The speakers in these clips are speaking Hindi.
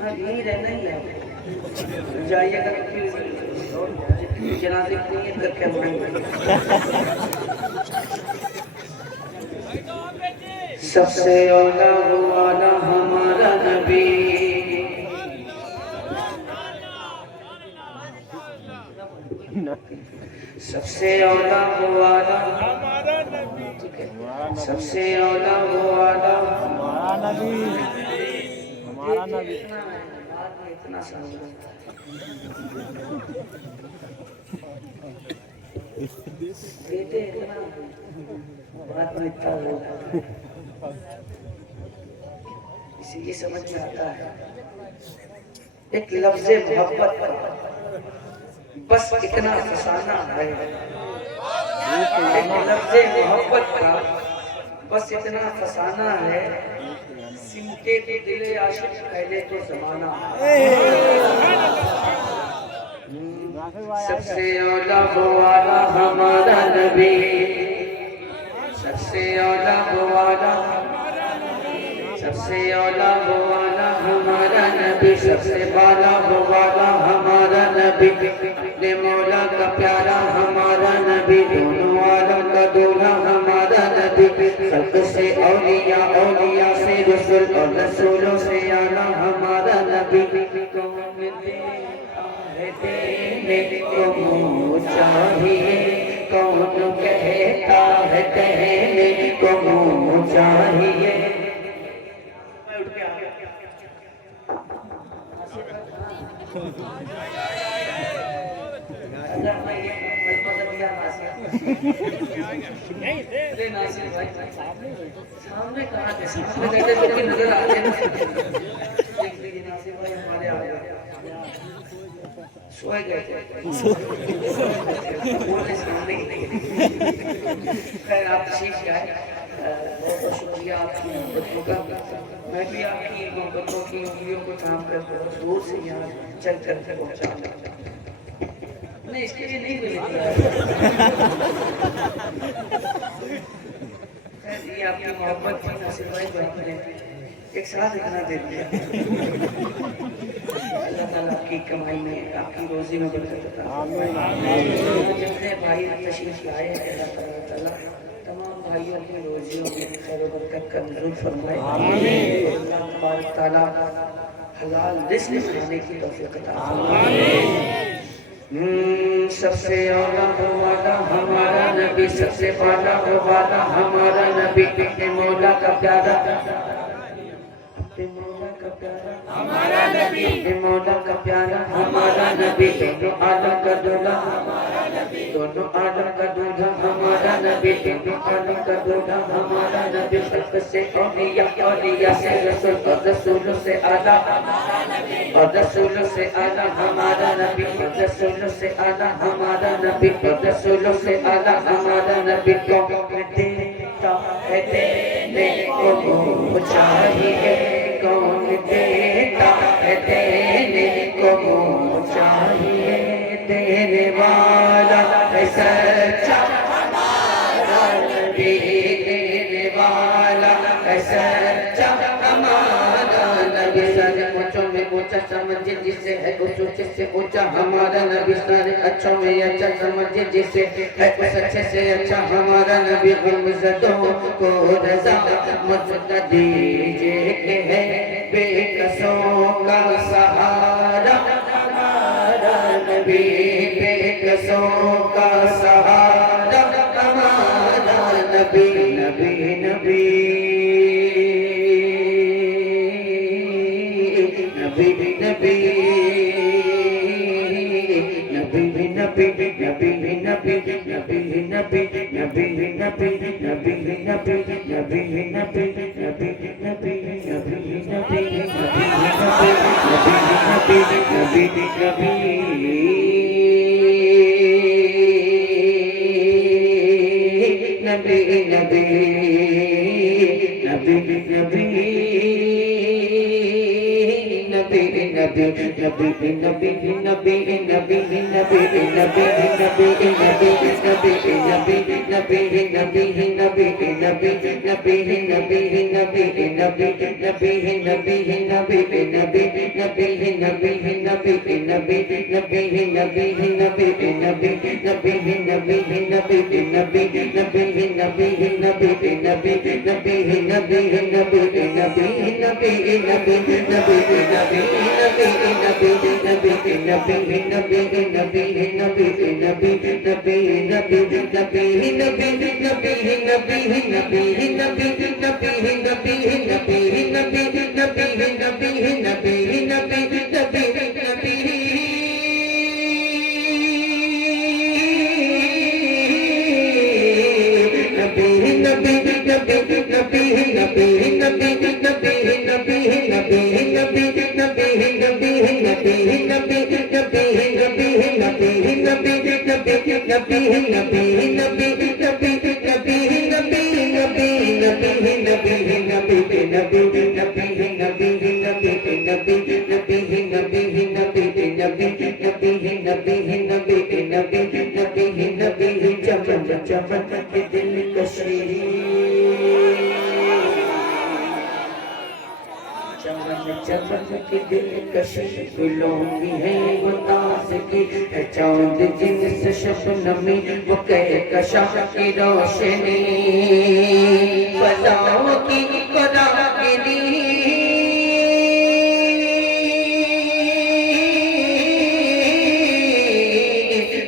हाँ यही रहना ही है, जाइएगा तो फिर जनाजे की नीयत करके आएंगे। सबसे औला वो वाला हमारा नबी, सबसे औला वो वाला हमारा नबी, सबसे औला वो वाला हमारा नबी, हमारा नबी। इतना समझो बेटे इतना बात में इतना हो जाता है, इसीलिए समझ में आता है एक लफ्ज़े मोहब्बत का बस इतना फसाना है, एक लफ्ज़े मोहब्बत का बस इतना फसाना है, सिमटे तो दिले आशिक पहले तो जमाना। सबसे औला वो वाला हमारा नबी, सबसे औला वो वाला, सबसे औला वो वाला हमारा नबी, सबसे बाला वो वाला हमारा नबी, अपने मौला का प्यारा हमारा नबी, दोनों आलम का दूल्हा हमारा नबी, खल्क से औलिया, औलिया से रसूल और रसूलों से आला हमारा नबी, देने को मुँह चाहिए, कौन कहता है कहने को मुँह चाहिए। सामने कहाँ थे, सामने बैठे तो नजर आते हैं, हमारे आ गए सोए गए थे, सामने ही नहीं। खैर आप तशरीफ लाए, बहुत बहुत शुक्रिया आपकी मोहब्बतों का, मैं भी आपकी मोहब्बतों की उंगलियों को थाम कर बहुत दूर से यहाँ चल कर पहुँचा, नहीं इसके लिए नहीं मिली, ये आपकी मोहब्बत थी नासिर भाई, जो आपने एक साथ इतना दे दिया। अल्लाह ताला आपकी कमाई में, आपकी रोजी में बरकत अता फरमाए। जितने भाई तशरीफ लाए हैं अल्लाह ताला तमाम भाइयों की रोजियों में खैर बरकत का नज़र फरमाए। अल्लाह तबारक ताला हलाल रिज़्क़ खाने की तौफीक अता फरमाए। सबसे औला वो वाला हमारा नबी, सबसे बाला वो वाला हमारा नबी, अपने मौला का प्यारा, अपने मौला का प्यारा हमारा नबी, अपने मौला का प्यारा हमारा नबी, दोनों आलम का दूल्हा हमारा नबी, दोनों आलम का दूल्हा हमारा नबी, दोनों आलम का दूल्हा हमारा नबी, खल्क से औलिया, औलिया से रसूल और रसूलों से आला हमारा नबी, और रसूलों से आला हमारा नबी, और रसूलों से आला हमारा नबी, और रसूलों से आला हमारा नबी, कौन देता है देने को मुँह चाहिए, कौन देता है देने को मुँह चाहिए, देने वाला है सच्चा हमारा नबी, देने वाला है सच्चा हमारा नबी, सारे ऊंचों में ऊंचा समझे जिसे है उस ऊंचे से ऊंचा हमारा नबी, सारे अच्छों में अच्छा समझे जिसे है उस अच्छे से अच्छा हमारा नबी, गुमज़दों को रज़ा मुझको दीजिए कि है बेकसों का सहारा हमारा नबी, बेकसों का सहारा हमारा नबी, नबी नबी नबी नबी नबी नबी नबी नबी नबी नबी नबी नबी नबी नबी नबी चांद जिनस शबनमी वो कहकशा की रोशनी फजाओं की कुरागिरी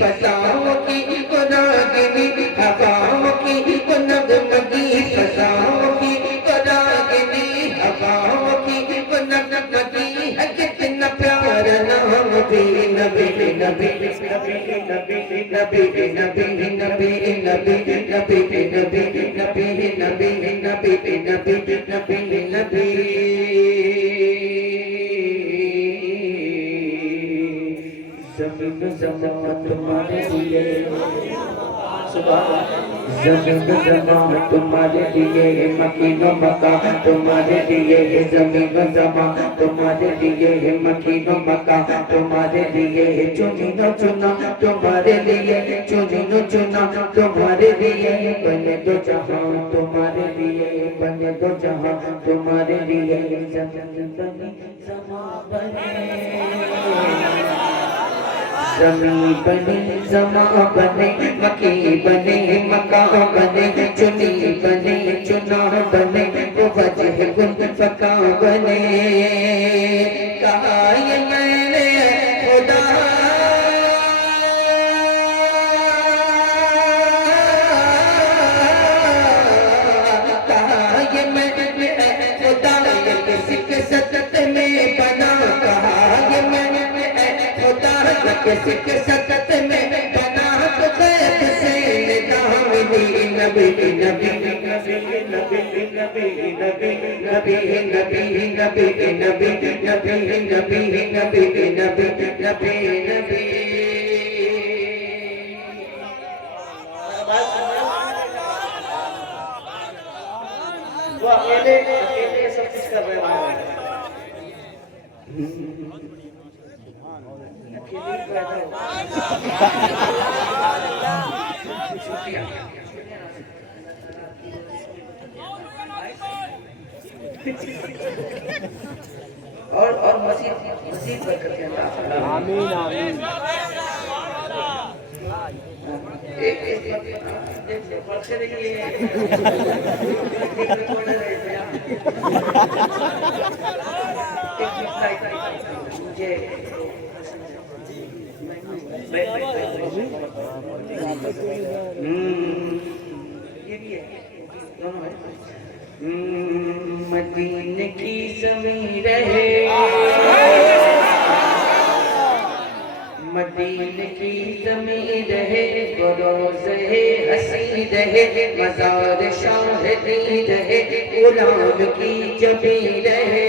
फजाओं की कुरागिरी हवाओं की नगमगी फजाओं की कुरागिरी हवाओं की नगमगी कितना प्यारा नाम भी नबी नबी नबी नबी नबी नबी नबी नबी नबी नबी नबी नबी नबी नबी नबी नबी जमीन ज़मीन तुम्हारे लिए जमीन ज़मीन तुम्हारे लिए मकीनो मका तुम्हारे लिए जमीन ज़मीन तुम्हारे लिए मकीनो मका तुम्हारे लिए चुनिनो चुना तुम्हारे लिए चुनिनो चुना तुम्हारे लिए बने दो जहां तुम्हारे लिए बने दो जहां तुम्हारे लिए जमीन बनी ज़मीन बने जमी बने जमा बने मकी बने मका बने चुनी बने चुना बने तो वजह गुन फका बने कहा ये मैंने खुदा कहा ये मैंने खुदा किसी के सतत में बना कहा ये मैंने खुदा किसी के सतत में बना तो कैद से निगाह मिली नबी नबी नबी नबी नबी नबी नबी नबी नबी नबी नबी नबी नबी नबी नबी वो अकेले अकेले सब कुछ कर रहे हैं और मसीह मसीह बरकत आमीन आमीन एक पढ़ते रहिए मुझे ये भी है दोनों है मदीने की ज़मीं रहे मदीने की ज़मीं रहे रोज़े हसी रहे मज़ार शाहिदी रहे गुलाम की जबी रहे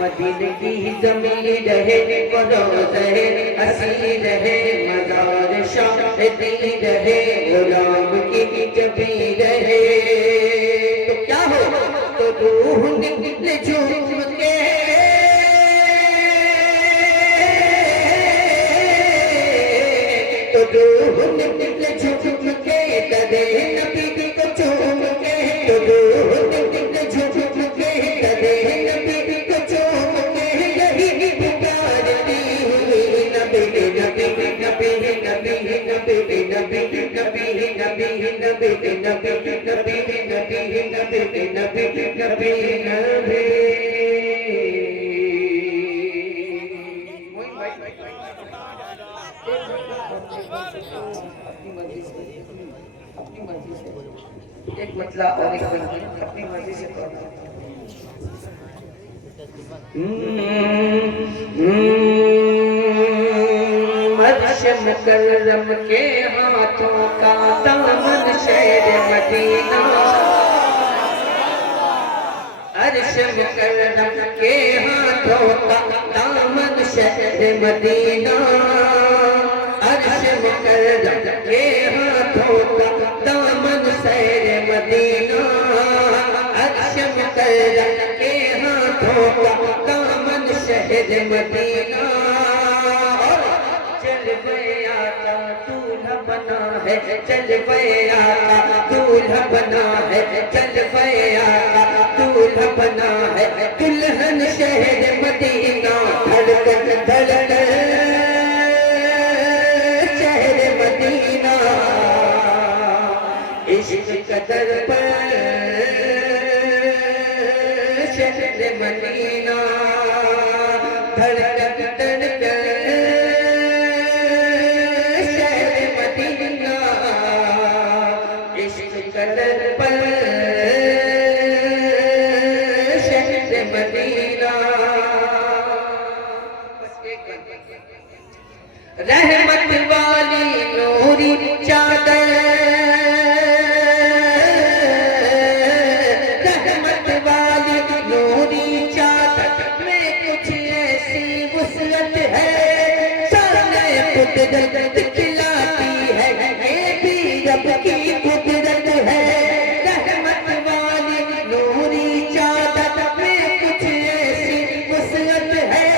मदीने की ज़मीं रहे रोज़े हसी रहे मज़ार शाहिदी रहे गुलाम की जबी रहे तो क्या हो तो रूह निकले झूम के नबी नबी नबी नबी नबी नबी नबी नबी नबी नबी नबी अपनी मर्जी से एक मतला और एक अपनी मर्जी से पढ़ना। अर्श मुकर्रम के हाथों का दामन शहर मदीना, अर्श मुकर्रम के हाथों का दामन शहर मदीना, अर्श मुकर्रम के हाथों का दामन शहर मदीना, अर्श मुकर्रम के हाथों का दामन शहर मदीना। बना है जलवैया का दूल्हा बना है, जलवैया का दूल्हा बना है, दुल्हन शहर मदीना, धड़कन धड़कन शहर मदीना, इश्क कदर पर शहर मदीना, धड़कन धड़कन रहमत वाली नूरी चादर, रहमत वाली नूरी चादर में कुछ ऐसी वुसअत है, सामने कुदरत दिखलाती है, ये भी रब की कुदरत है। रहमत वाली नूरी चादर में कुछ ऐसी वुसअत है,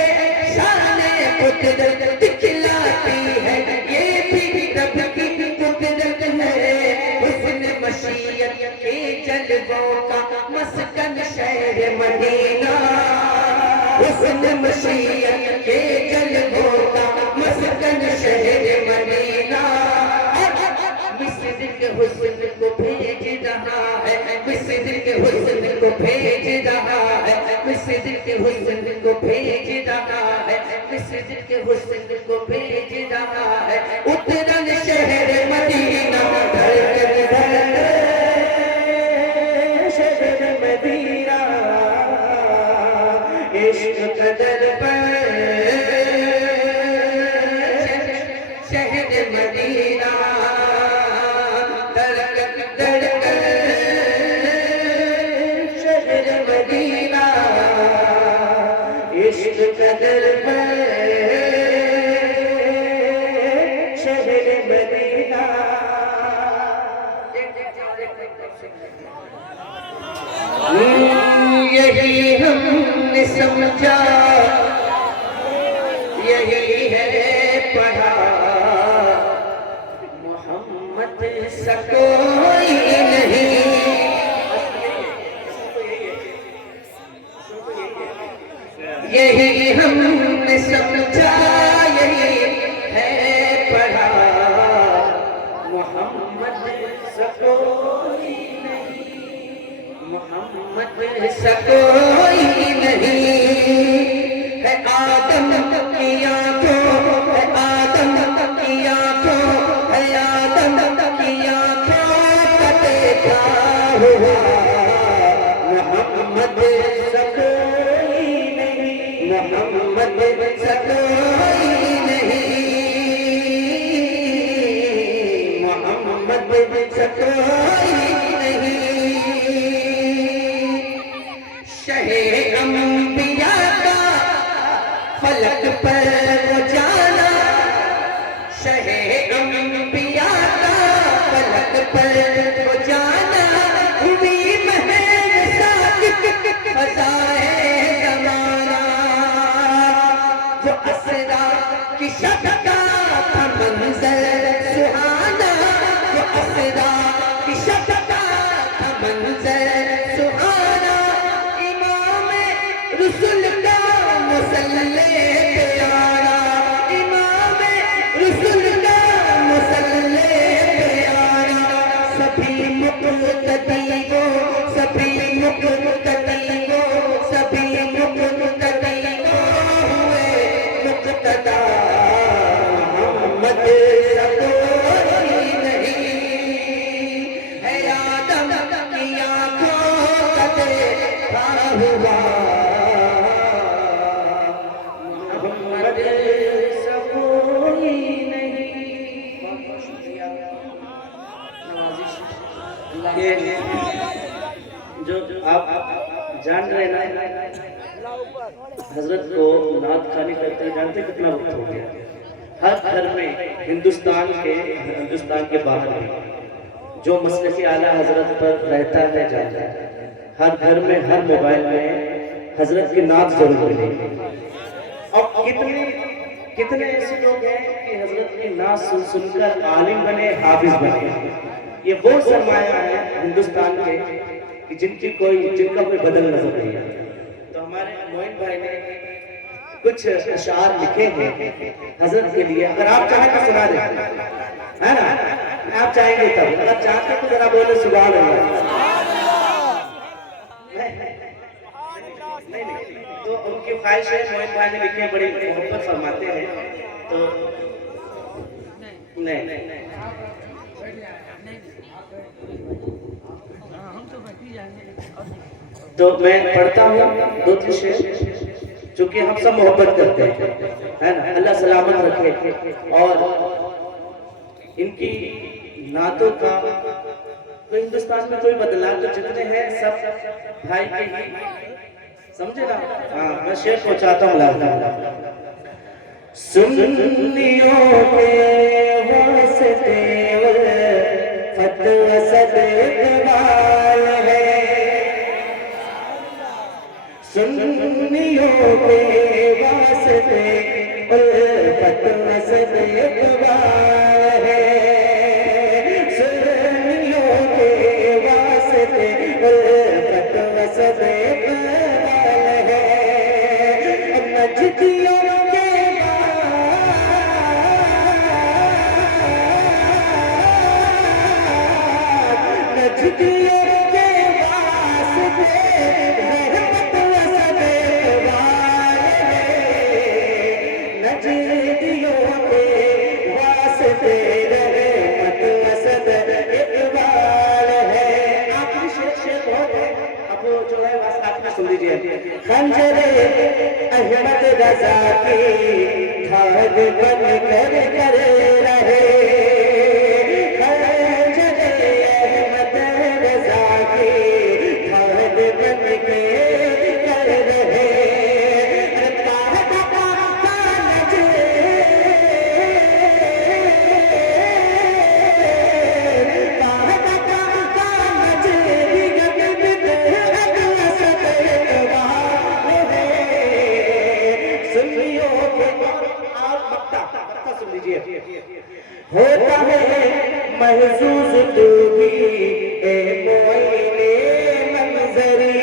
सामने कुदरत दिखलाती है, ये भी रब की कुदरत है। हुस्न मशीयत के जलवों का मस्कन शहर मदीना, हुस्न मशीयत के जलवों का मस्कन शहर मदीना, मिस्र के हुस्न को भेज रहा है, मिस्र के हुस्न को भेज रहा है, मिस्र के हुस्न को भेज रहा है, मिस्र के हुस्न को भेज रहा है, उतरन शहर मदीना, धड़कन धड़कन शहर मदीना, इश्क कदर पर शहर मदीना, धड़कन धड़कन शहर मदीना, इश्क कदर पर शहर मदीना। यही हमने समझा, यही है पढ़ा, मोहम्मद सा कोई नहीं, यही हमने समझा, यही है पढ़ा, मोहम्मद सा कोई नहीं, मोहम्मद सा कोई नहीं है। आदम की आंखों, है आदम की आंखों, है आदम की आंखों का देखा हुआ, मोहम्मद सा कोई नहीं, मोहम्मद सा कोई नहीं, मोहम्मद सा कोई नहीं। शहे अंबिया का फलक पर वो जाना, शहे अंबिया का फलक पर वो जाना, हुई महल साकित फज़ाए ज़माना, जो असरा की शफ़क़त था मंज़र सुहाना, जो असरा की शफ़क़त था मंज़र सुहाना, इमाम रसूल का मुसल्ले प्यारा, इमाम रसूल का मुसल्ले हजरत को नात खानी करते जानते कितना वक्त हो गया। हर घर में हिंदुस्तान के बाहर भी जो मसलक आला हजरत पर रहता है जाता है, हर घर में हर मोबाइल में हजरत की नात जरूर मिलेगी। और कितने ऐसे लोग हैं कि हजरत की नात सुनकर आलिम बने, हाफिज बने। ये वो सरमाया है हिंदुस्तान के कि जिनका कोई बदल नजर नहीं आता। तो हमारे मोइन भाई ने कुछ अशार लिखे हैं हजरत के लिए, अगर आप चाहें तो सुना दें, है ना? आप चाहेंगे तब, अगर चाहते तो जरा बोले सुभान अल्लाह। तो उनकी ख्वाहिश है, मोइन भाई ने लिखे, बड़ी मोहब्बत फरमाते हैं। तो नहीं तो मैं पढ़ता हूँ 2-3 शेर जो कि हम सब मोहब्बत करते हैं, है ना? अल्लाह सलामत रखे। और इनकी नातों का तो हिंदुस्तान में कोई बदलाव तो जितने हैं सब भाई के ही, समझे ना? हाँ, मैं शेर को चाहता हूँ। सुन्नियों के वास्ते फतवा सदवाल है, सुन्नियों के वास्ते फतवा सदवाल है, सुन्नियों के वास्ते फतवा सदवाल है। नजदियों खंजरे अहमद रजा की धाग बन कर रहे, खंजरे अहमद रजा की धाग बन के कर रहे। होता है महसूस तू भी ए मोइने मंजरी,